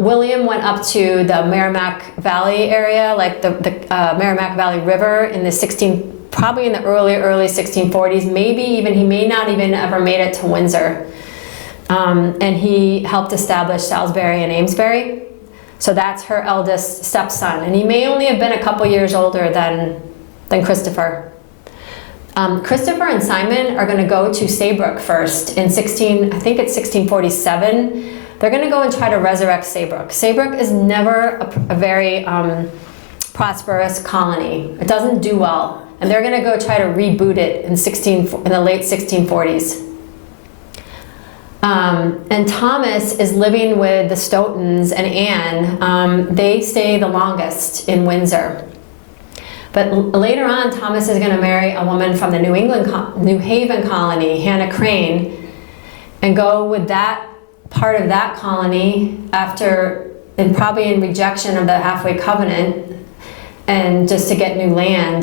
William went up to the Merrimack Valley area, like the Merrimack Valley River, in the probably in the early 1640s. Maybe even he may not even ever made it to Windsor, and he helped establish Salisbury and Amesbury. So that's her eldest stepson, and he may only have been a couple years older than Christopher. Christopher and Simon are going to go to Saybrook first in 1647. They're going to go and try to resurrect Saybrook. Saybrook is never a very prosperous colony. It doesn't do well, and they're going to go try to reboot it in the late 1640s. And Thomas is living with the Stoughtons and Anne. They stay the longest in Windsor. But later on, Thomas is going to marry a woman from the New Haven colony, Hannah Crane, and go with that part of that colony and probably in rejection of the Halfway Covenant, and just to get new land.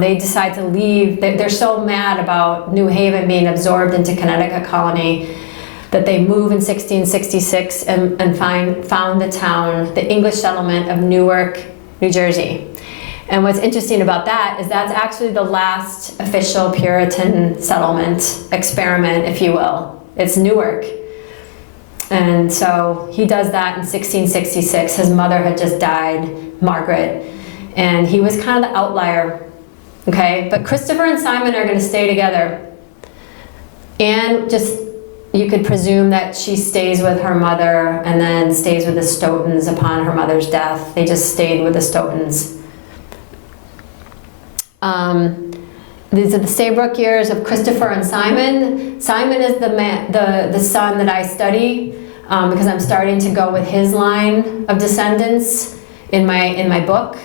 They decide to leave. They're so mad about New Haven being absorbed into Connecticut colony that they move in 1666 and found the town, the English settlement of Newark, New Jersey. And what's interesting about that is that's actually the last official Puritan settlement experiment, if you will. It's Newark. And so he does that in 1666. His mother had just died, Margaret, and he was kind of the outlier. Okay, but Christopher and Simon are going to stay together. And you could presume that she stays with her mother and then stays with the Stoughtons upon her mother's death. They just stayed with the Stoughtons. These are the Saybrook years of Christopher and Simon. Simon is the son that I study because I'm starting to go with his line of descendants in my book.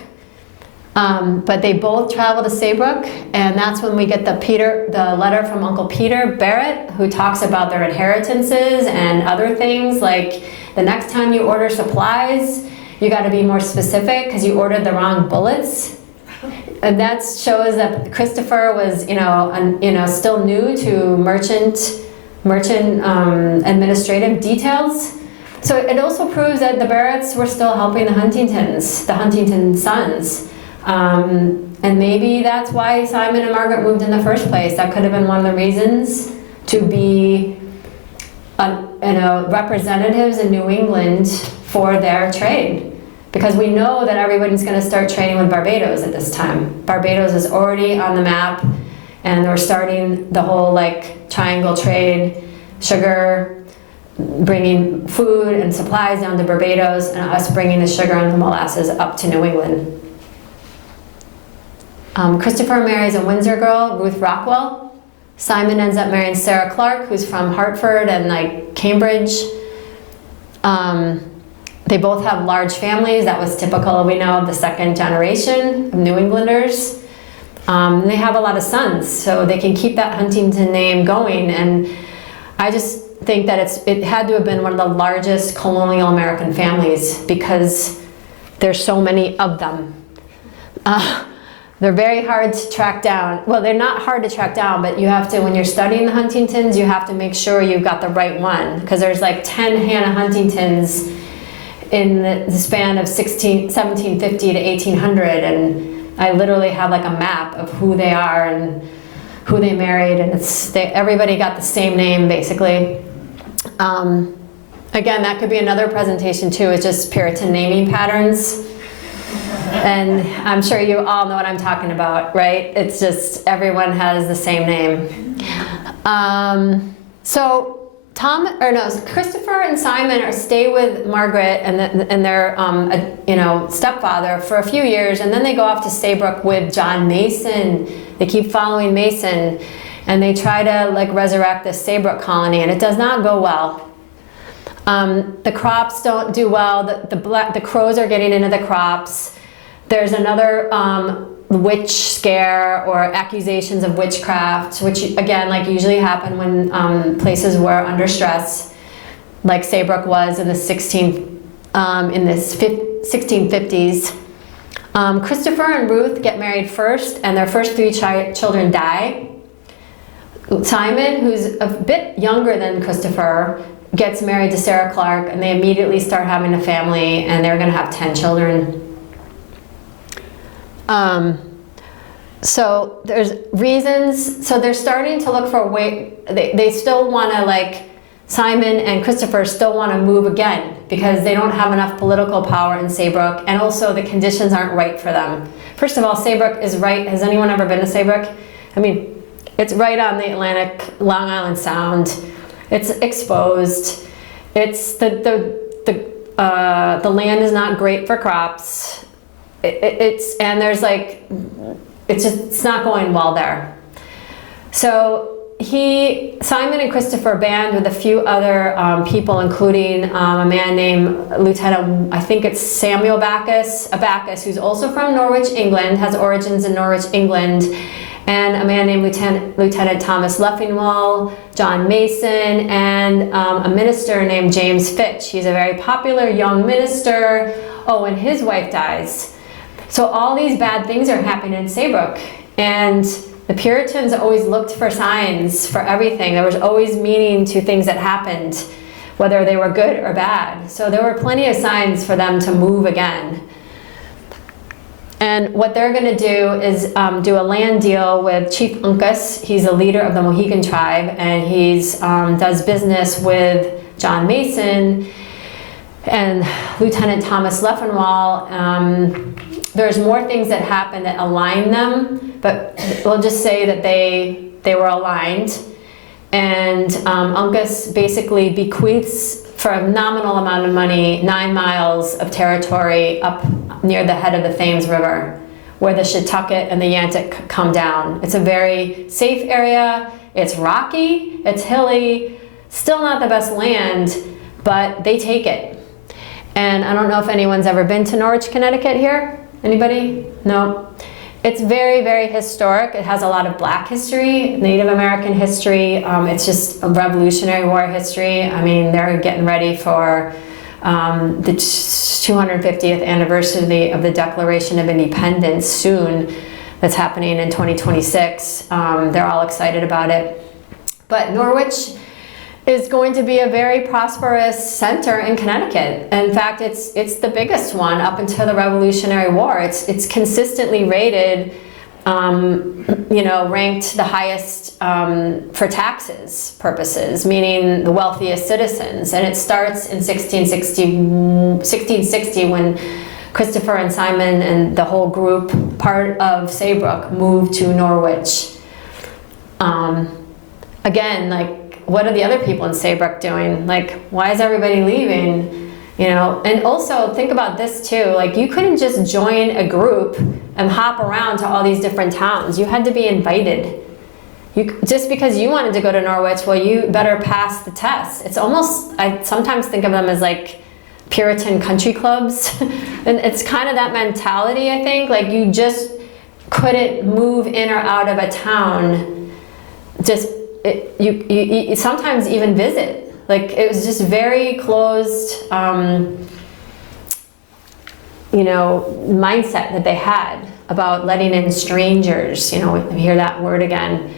But they both travel to Saybrook, and that's when we get the letter from Uncle Peter Barrett, who talks about their inheritances and other things, like the next time you order supplies, you got to be more specific because you ordered the wrong bullets. And that shows that Christopher was, still new to merchant administrative details. So it also proves that the Barretts were still helping the Huntington sons. And maybe that's why Simon and Margaret moved in the first place. That could have been one of the reasons, to be representatives in New England for their trade. Because we know that everybody's going to start trading with Barbados at this time. Barbados is already on the map, and we're starting the whole triangle trade, sugar, bringing food and supplies down to Barbados, and us bringing the sugar and the molasses up to New England. Christopher marries a Windsor girl, Ruth Rockwell. Simon ends up marrying Sarah Clark, who's from Hartford and Cambridge. They both have large families. That was typical, we know, of the second generation of New Englanders. They have a lot of sons, so they can keep that Huntington name going. And I just think that it had to have been one of the largest colonial American families because there's so many of them. They're very hard to track down. Well, they're not hard to track down, but you have to, when you're studying the Huntingtons, you have to make sure you've got the right one, because there's 10 Hannah Huntingtons in the span of 1750 to 1800, and I literally have a map of who they are and who they married, and everybody got the same name, basically. Again, that could be another presentation too, is just Puritan naming patterns. And I'm sure you all know what I'm talking about, right? It's just everyone has the same name. So Christopher and Simon stay with Margaret and their stepfather for a few years, and then they go off to Saybrook with John Mason. They keep following Mason, and they try to like resurrect the Saybrook colony, and it does not go well. The crops don't do well. The crows are getting into the crops. There's another witch scare or accusations of witchcraft, which again, like usually happen when places were under stress, like Saybrook was in the 1650s. Christopher and Ruth get married first, and their first 3 children die. Simon, who's a bit younger than Christopher, gets married to Sarah Clark, and they immediately start having a family, and they're going to have 10 children. So there's reasons, so they're starting to look for a way, they still want to, like, Simon and Christopher still want to move again because they don't have enough political power in Saybrook, and also the conditions aren't right for them. First of all, Saybrook is right, has anyone ever been to Saybrook? I mean, it's right on the Atlantic, Long Island Sound. It's exposed. It's the land is not great for crops. And there's like, it's not going well there. So Simon and Christopher band with a few other people, including a man named Lieutenant, I think it's Samuel Backus, who's also from Norwich, England, has origins in Norwich, England, and a man named Lieutenant Thomas Leffingwell, John Mason, and a minister named James Fitch. He's a very popular young minister. Oh, and his wife dies. So all these bad things are happening in Saybrook, and the Puritans always looked for signs for everything. There was always meaning to things that happened, whether they were good or bad. So there were plenty of signs for them to move again. And what they're going to do is do a land deal with Chief Uncas. He's a leader of the Mohegan tribe, and he's does business with John Mason and Lieutenant Thomas Leffingwell. There's more things that happen that align them, but we'll just say that they were aligned. And Uncas basically bequeaths for a nominal amount of money 9 miles of territory up near the head of the Thames River, where the Shetucket and the Yantic come down. It's a very safe area. It's rocky, it's hilly, still not the best land, but they take it. And I don't know if anyone's ever been to Norwich, Connecticut here. Anybody? No. It's very, very historic. It has a lot of Black history, Native American history. It's just a Revolutionary War history. I mean, they're getting ready for the 250th anniversary of the Declaration of Independence soon. That's happening in 2026. They're all excited about it. But Norwich is going to be a very prosperous center in Connecticut. In fact, it's the biggest one up until the Revolutionary War. It's consistently rated, ranked the highest for taxes purposes, meaning the wealthiest citizens. And it starts in 1660 when Christopher and Simon and the whole group, part of Saybrook, moved to Norwich. Again, like, what are the other people in Saybrook doing? Like, why is everybody leaving? And also think about this too, like you couldn't just join a group and hop around to all these different towns. You had to be invited. Just because you wanted to go to Norwich, well, you better pass the test. It's almost, I sometimes think of them as like Puritan country clubs. And it's kind of that mentality, I think, like you just couldn't move in or out of a town. You sometimes even visit. Like it was just very closed, mindset that they had about letting in strangers. We hear that word again.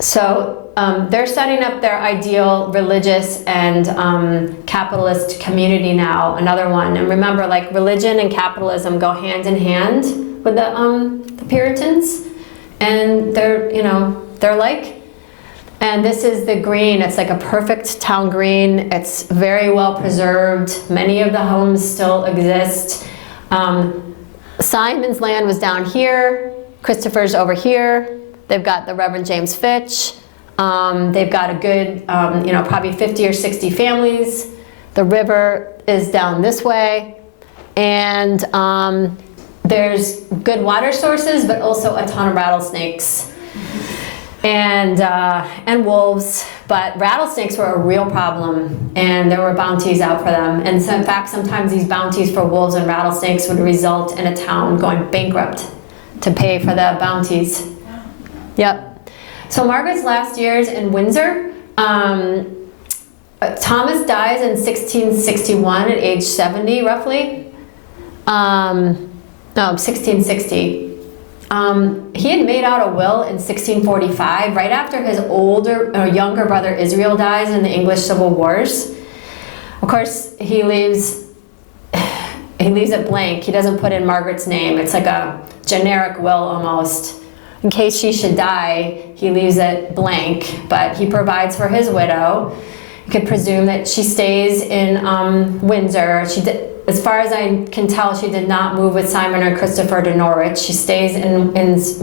So they're setting up their ideal religious and capitalist community now. Another one, and remember, like religion and capitalism go hand in hand with the Puritans, and they're like. And this is the green. It's like a perfect town green. It's very well preserved. Many of the homes still exist. Simon's land was down here. Christopher's over here. They've got the Reverend James Fitch. They've got a good, probably 50 or 60 families. The river is down this way. And there's good water sources, but also a ton of rattlesnakes and wolves. But rattlesnakes were a real problem, and there were bounties out for them. And so, in fact, sometimes these bounties for wolves and rattlesnakes would result in a town going bankrupt to pay for the bounties. Yep. So Margaret's last years in Windsor, Thomas dies in 1661 at age 70, roughly. No, 1660. He had made out a will in 1645, right after his younger brother Israel dies in the English Civil Wars. Of course, he leaves it blank. He doesn't put in Margaret's name. It's like a generic will almost. In case she should die, he leaves it blank, but he provides for his widow. You could presume that she stays in Windsor. As far as I can tell, she did not move with Simon or Christopher to Norwich. She stays in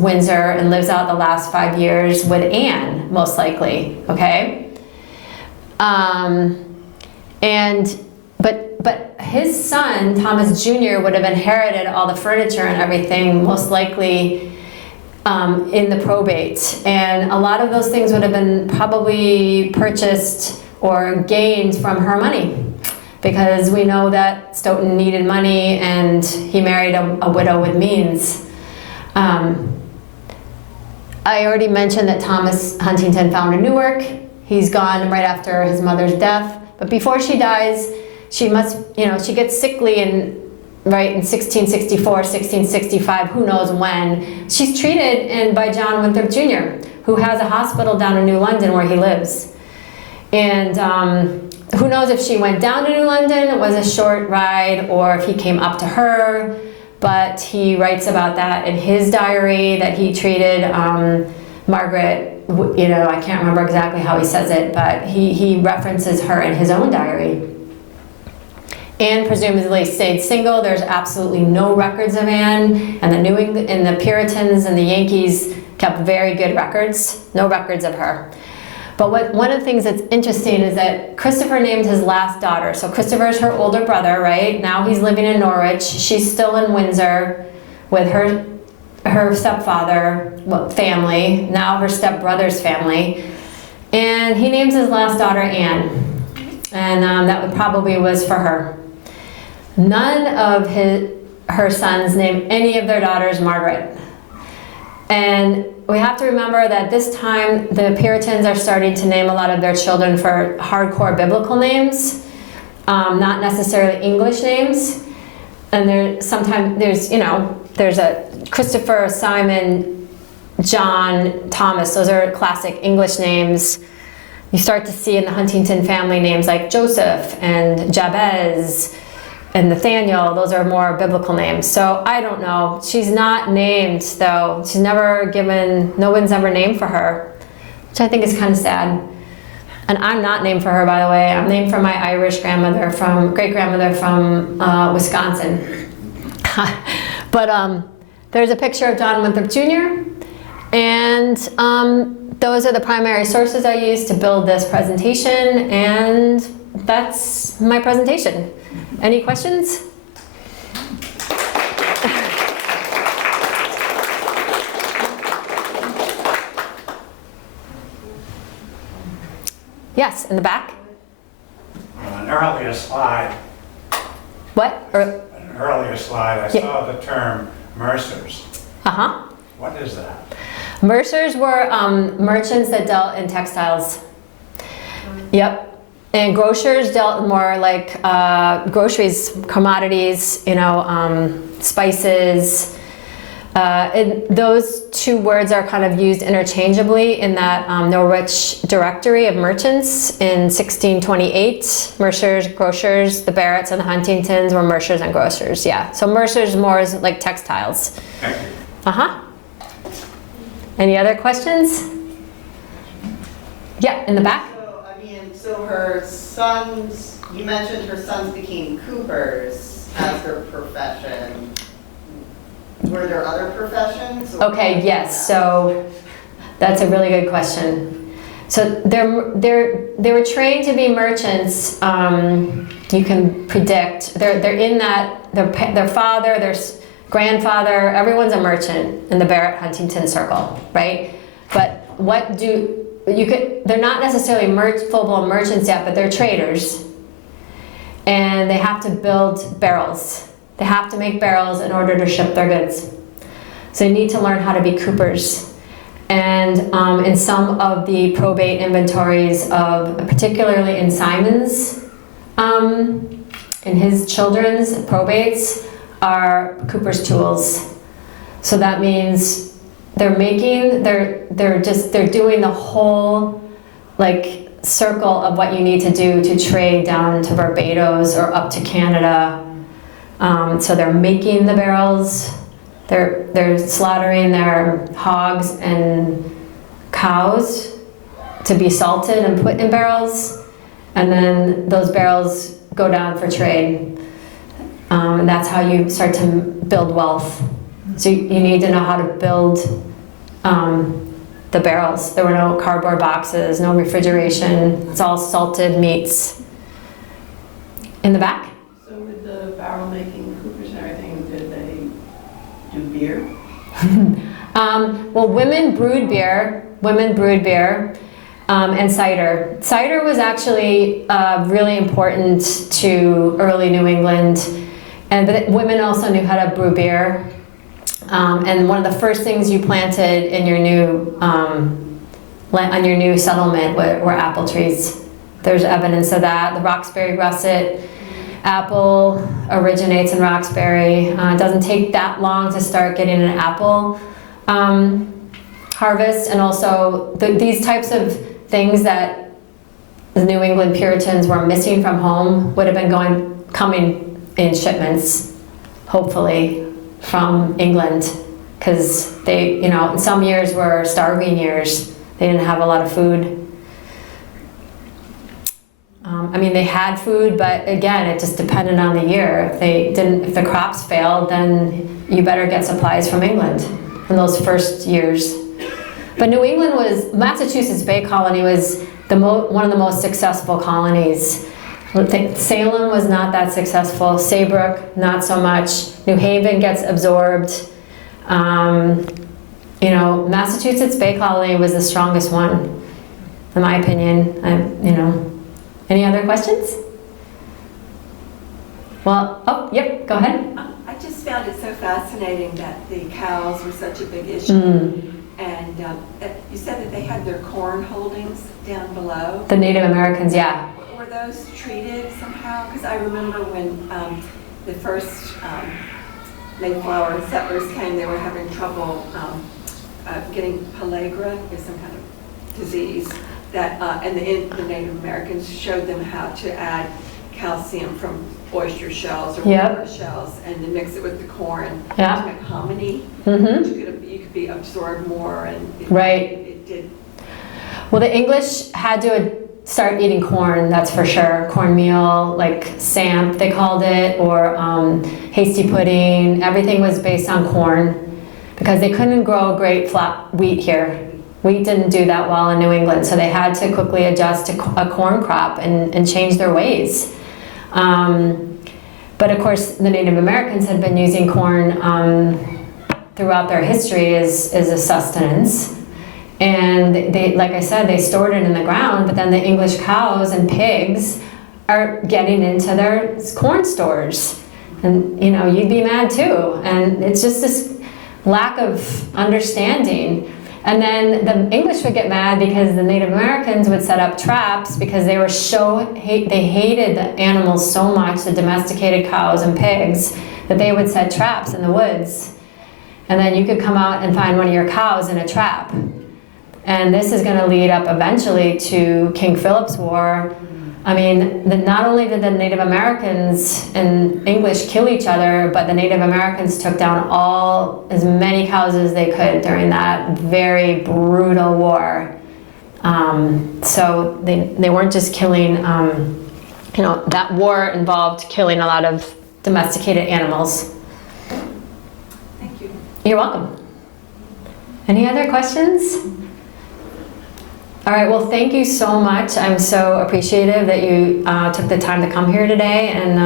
Windsor and lives out the last 5 years with Anne, most likely, okay? But his son, Thomas Jr., would have inherited all the furniture and everything, most likely in the probate. And a lot of those things would have been probably purchased or gained from her money, because we know that Stoughton needed money and he married a widow with means. I already mentioned that Thomas Huntington founded Newark. He's gone right after his mother's death. But before she dies, she gets sickly in 1664, 1665, who knows when. She's treated by John Winthrop Jr., who has a hospital down in New London where he lives. And who knows if she went down to New London, it was a short ride, or if he came up to her. But he writes about that in his diary, that he treated Margaret, I can't remember exactly how he says it, but he references her in his own diary. Anne presumably stayed single. There's absolutely no records of Anne, and the Puritans and the Yankees kept very good records. No records of her. But one of the things that's interesting is that Christopher named his last daughter. So Christopher's her older brother, right? Now he's living in Norwich. She's still in Windsor with her stepfather family, now her stepbrother's family. And he names his last daughter Anne. And that probably was for her. None of her sons named any of their daughters Margaret. And we have to remember that this time the Puritans are starting to name a lot of their children for hardcore biblical names, not necessarily English names. And there's a Christopher, Simon, John, Thomas. Those are classic English names. You start to see in the Huntington family names like Joseph and Jabez and Nathaniel. Those are more biblical names. So I don't know. She's not named, though. She's never given, no one's ever named for her, which I think is kind of sad. And I'm not named for her, by the way. I'm named for my Irish great-grandmother from Wisconsin. But there's a picture of John Winthrop Jr. And those are the primary sources I used to build this presentation. And that's my presentation. Any questions? Yes, in the back. An earlier slide. What? An earlier slide, I saw the term mercers. Uh-huh. What is that? Mercers were merchants that dealt in textiles. Yep. And grocers dealt more like groceries, commodities, spices. And those two words are kind of used interchangeably in that Norwich Directory of Merchants in 1628. Mercers, grocers, the Barretts and the Huntingtons were mercers and grocers, yeah. So mercers more is like textiles. Thank you. Uh-huh. Any other questions? Yeah, in the back. So her sons, you mentioned her sons became coopers as her profession. Were there other professions? Okay, yes, so that's a really good question. So they were trained to be merchants. You can predict they're in that their father, their grandfather, everyone's a merchant in the Barrett Huntington circle, right? But they're not necessarily full-blown merchants yet, but they're traders, and they have to build barrels. They have to make barrels in order to ship their goods. So they need to learn how to be coopers. And in some of the probate inventories particularly in Simon's, in his children's probates, are cooper's tools. So that means they're doing the whole like circle of what you need to do to trade down to Barbados or up to Canada. So they're making the barrels. They're slaughtering their hogs and cows to be salted and put in barrels, and then those barrels go down for trade. And that's how you start to build wealth. So you need to know how to build the barrels. There were no cardboard boxes, no refrigeration. It's all salted meats. In the back? So with the barrel making, coopers and everything, did they do beer? Well, women brewed beer, and cider. Cider was actually really important to early New England, but women also knew how to brew beer. And one of the first things you planted in your new on your new settlement were apple trees. There's evidence of that. The Roxbury russet apple originates in Roxbury. It doesn't take that long to start getting an apple harvest, and also these types of things that the New England Puritans were missing from home would have been coming in shipments, hopefully, from England, because they, some years were starving years. They didn't have a lot of food. They had food, but again, it just depended on the year. If the crops failed, then you better get supplies from England in those first years. But Massachusetts Bay Colony was one of the most successful colonies. Salem was not that successful. Saybrook, not so much. New Haven gets absorbed. Massachusetts Bay Colony was the strongest one, in my opinion. Any other questions? Well, yep, go ahead. I just found it so fascinating that the cows were such a big issue. And you said that they had their corn holdings down below. The Native Americans, yeah. Were those treated somehow? Because I remember when the first Mayflower settlers came, they were having trouble getting pellagra, is some kind of disease. And the Native Americans showed them how to add calcium from oyster shells or water shells, and then mix it with the corn to make hominy. You could be absorbed more, and it did. Well, the English had to start eating corn, that's for sure. Cornmeal, like samp, they called it, or hasty pudding. Everything was based on corn because they couldn't grow great flat wheat here. Wheat didn't do that well in New England, so they had to quickly adjust to a corn crop and change their ways. But of course, the Native Americans had been using corn throughout their history as a sustenance. And they, like I said, they stored it in the ground, but then the English cows and pigs are getting into their corn stores. And you'd be mad too. And it's just this lack of understanding. And then the English would get mad because the Native Americans would set up traps because they hated the animals so much, the domesticated cows and pigs, that they would set traps in the woods. And then you could come out and find one of your cows in a trap. And this is going to lead up eventually to King Philip's War. Not only did the Native Americans and English kill each other, but the Native Americans took down as many cows as they could during that very brutal war. So they weren't just killing, that war involved killing a lot of domesticated animals. Thank you. You're welcome. Any other questions? All right, well, thank you so much. I'm so appreciative that you took the time to come here today. And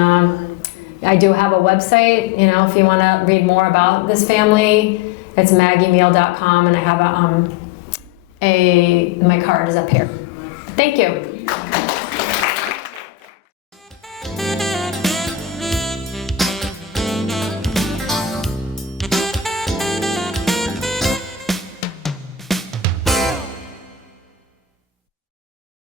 I do have a website, you know, if you want to read more about this family, it's maggiemeahl.com, and I have my card is up here. Thank you.